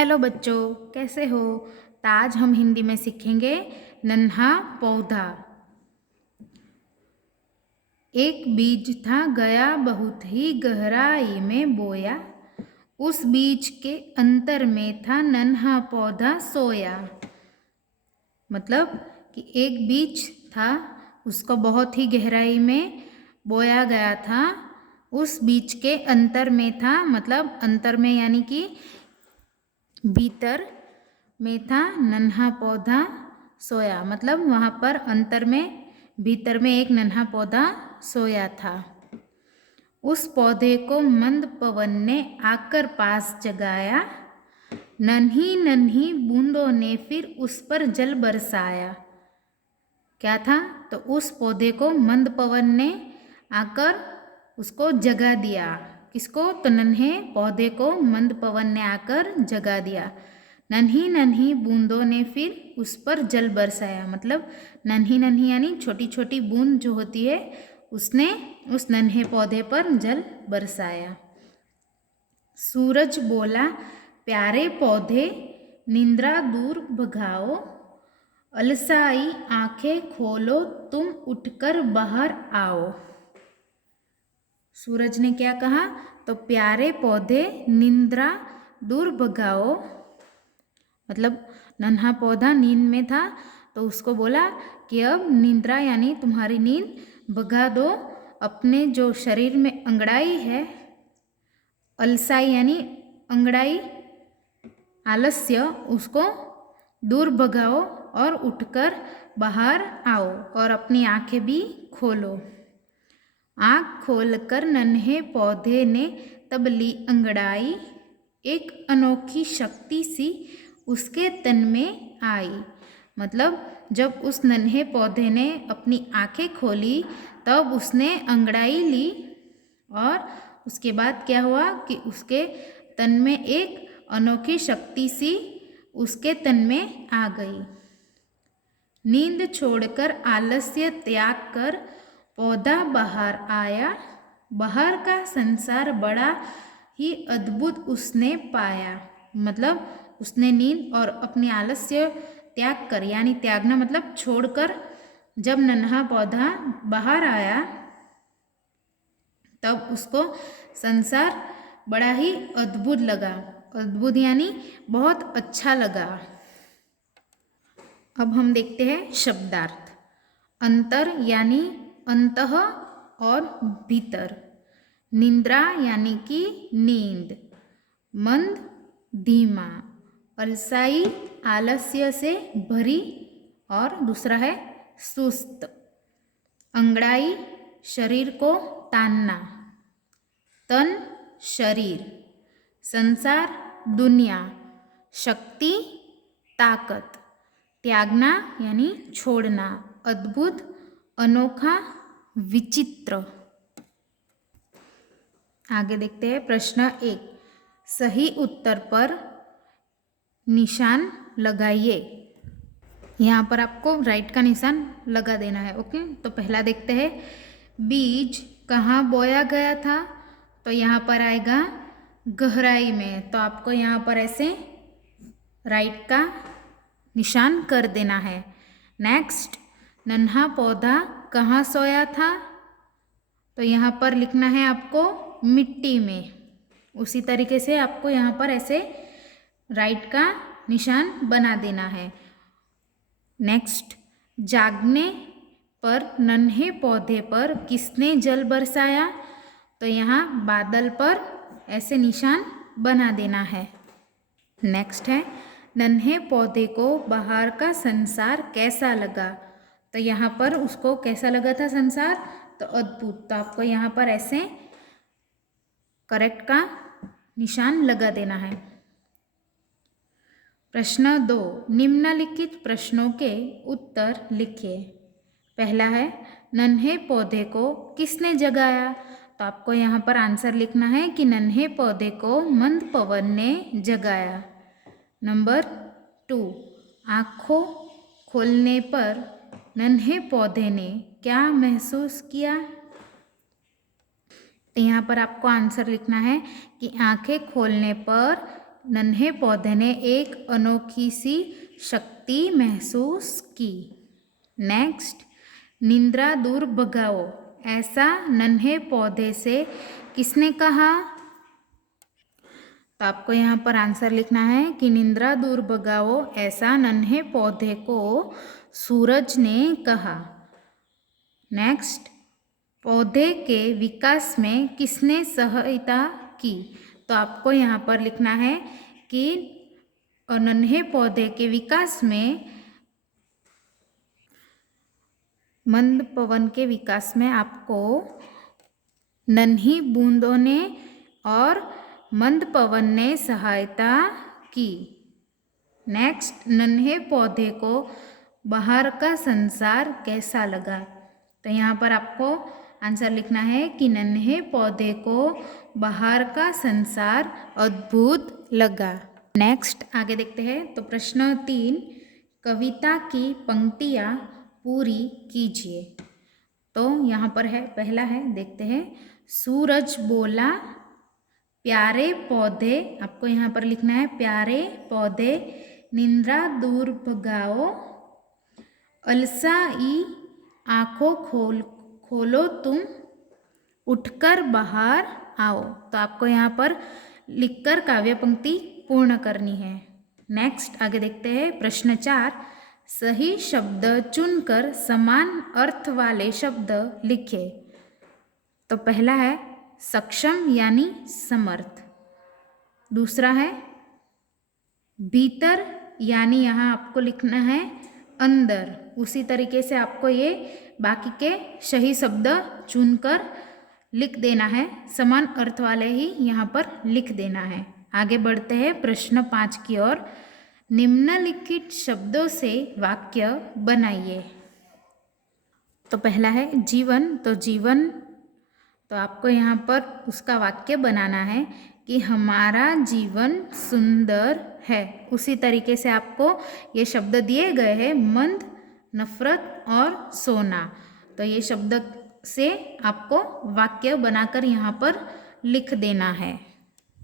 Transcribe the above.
Hello बच्चों, कैसे हो? तो आज हम हिंदी में सीखेंगे नन्हा पौधा। एक बीज था गया बहुत ही गहराई में बोया, उस बीज के अंतर में था नन्हा पौधा सोया। मतलब कि एक बीज था, उसको बहुत ही गहराई में बोया गया था। उस बीज के अंतर में था, मतलब अंतर में यानी कि भीतर में था नन्हा पौधा सोया। मतलब वहाँ पर अंतर में भीतर में एक नन्हा पौधा सोया था। उस पौधे को मंद पवन ने आकर पास जगाया, नन्ही नन्ही बूंदों ने फिर उस पर जल बरसाया। क्या था? तो उस पौधे को मंद पवन ने आकर उसको जगा दिया। किसको? तो नन्हे पौधे को मंद पवन ने आकर जगा दिया। नन्ही नन्ही बूंदों ने फिर उस पर जल बरसाया। मतलब नन्ही नन्ही यानी छोटी छोटी बूंद जो होती है, उसने उस नन्हे पौधे पर जल बरसाया। सूरज बोला, प्यारे पौधे निंद्रा दूर भगाओ, अलसाई आंखें खोलो, तुम उठकर बाहर आओ। सूरज ने क्या कहा? तो प्यारे पौधे निंद्रा दूर भगाओ। मतलब नन्हा पौधा नींद में था, तो उसको बोला कि अब निंद्रा यानी तुम्हारी नींद भगा दो। अपने जो शरीर में अंगड़ाई है, अलसाई यानी अंगड़ाई, आलस्य, उसको दूर भगाओ और उठकर बाहर आओ और अपनी आंखें भी खोलो। आँख खोलकर नन्हे पौधे ने तब ली अंगड़ाई, एक अनोखी शक्ति सी उसके तन में आई। मतलब जब उस नन्हे पौधे ने अपनी आंखें खोली, तब उसने अंगड़ाई ली और उसके बाद क्या हुआ कि उसके तन में एक अनोखी शक्ति सी उसके तन में आ गई। नींद छोड़कर आलस्य त्याग कर पौधा बाहर आया, बाहर का संसार बड़ा ही अद्भुत उसने पाया। मतलब उसने नींद और अपनी आलस्य त्याग कर, यानी त्यागना मतलब छोड़कर, जब नन्हा पौधा बाहर आया तब उसको संसार बड़ा ही अद्भुत लगा। अद्भुत यानी बहुत अच्छा लगा। अब हम देखते हैं शब्दार्थ। अंतर यानी अंतः और भीतर। निंद्रा यानी कि नींद। मंद धीमा। अलसाई आलस्य से भरी और दूसरा है सुस्त। अंगड़ाई शरीर को तानना। तन शरीर। संसार दुनिया। शक्ति ताकत। त्यागना यानी छोड़ना। अद्भुत अनोखा विचित्र। आगे देखते हैं प्रश्न 1। सही उत्तर पर निशान लगाइए। यहाँ पर आपको राइट का निशान लगा देना है। ओके, तो पहला देखते हैं, बीज कहाँ बोया गया था? तो यहाँ पर आएगा गहराई में। तो आपको यहाँ पर ऐसे राइट का निशान कर देना है। नेक्स्ट, नन्हा पौधा कहाँ सोया था? तो यहाँ पर लिखना है आपको मिट्टी में। उसी तरीके से आपको यहाँ पर ऐसे राइट का निशान बना देना है। नेक्स्ट, जागने पर नन्हे पौधे पर किसने जल बरसाया? तो यहाँ बादल पर ऐसे निशान बना देना है। नेक्स्ट है, नन्हे पौधे को बाहर का संसार कैसा लगा? तो यहाँ पर उसको कैसा लगा था संसार? तो अद्भुत। तो आपको यहाँ पर ऐसे करेक्ट का निशान लगा देना है। प्रश्न 2, निम्नलिखित प्रश्नों के उत्तर लिखिए। पहला है, नन्हे पौधे को किसने जगाया? तो आपको यहाँ पर आंसर लिखना है कि नन्हे पौधे को मंद पवन ने जगाया। नंबर 2, आँखों खोलने पर नन्हे पौधे ने क्या महसूस किया? तो यहाँ पर आपको आंसर लिखना है कि आंखें खोलने पर नन्हे पौधे ने एक अनोखी सी शक्ति महसूस की। नेक्स्ट, निंद्रा दूर भगाओ, ऐसा नन्हे पौधे से किसने कहा? तो आपको यहाँ पर आंसर लिखना है कि निंद्रा दूर भगाओ ऐसा नन्हे पौधे को सूरज ने कहा। नेक्स्ट, पौधे के विकास में किसने सहायता की? तो आपको यहाँ पर लिखना है कि नन्हे पौधे के विकास में मंद पवन के विकास में आपको नन्ही बूंदों ने और मंद पवन ने सहायता की। नेक्स्ट, नन्हे पौधे को बाहर का संसार कैसा लगा? तो यहाँ पर आपको आंसर लिखना है कि नन्हे पौधे को बाहर का संसार अद्भुत लगा। नेक्स्ट आगे देखते हैं। तो प्रश्न 3, कविता की पंक्तियाँ पूरी कीजिए। तो यहाँ पर है, पहला है, देखते हैं। सूरज बोला प्यारे पौधे, आपको यहाँ पर लिखना है प्यारे पौधे निंद्रा दूर भगाओ, अलसाई आंखों खोलो तुम, उठकर बाहर आओ। तो आपको यहाँ पर लिखकर काव्य पंक्ति पूर्ण करनी है। नेक्स्ट आगे देखते हैं। प्रश्न 4, सही शब्द चुनकर समान अर्थ वाले शब्द लिखे। तो पहला है सक्षम यानी समर्थ, दूसरा है भीतर यानी यहाँ आपको लिखना है अंदर। उसी तरीके से आपको ये बाकी के सही शब्द चुनकर लिख देना है, समान अर्थ वाले ही यहाँ पर लिख देना है। आगे बढ़ते हैं प्रश्न 5 की ओर। निम्नलिखित शब्दों से वाक्य बनाइए। तो पहला है जीवन। तो जीवन, तो आपको यहाँ पर उसका वाक्य बनाना है कि हमारा जीवन सुंदर है। उसी तरीके से आपको ये शब्द दिए गए हैं, मंद, नफरत और सोना। तो ये शब्द से आपको वाक्य बनाकर यहाँ पर लिख देना है।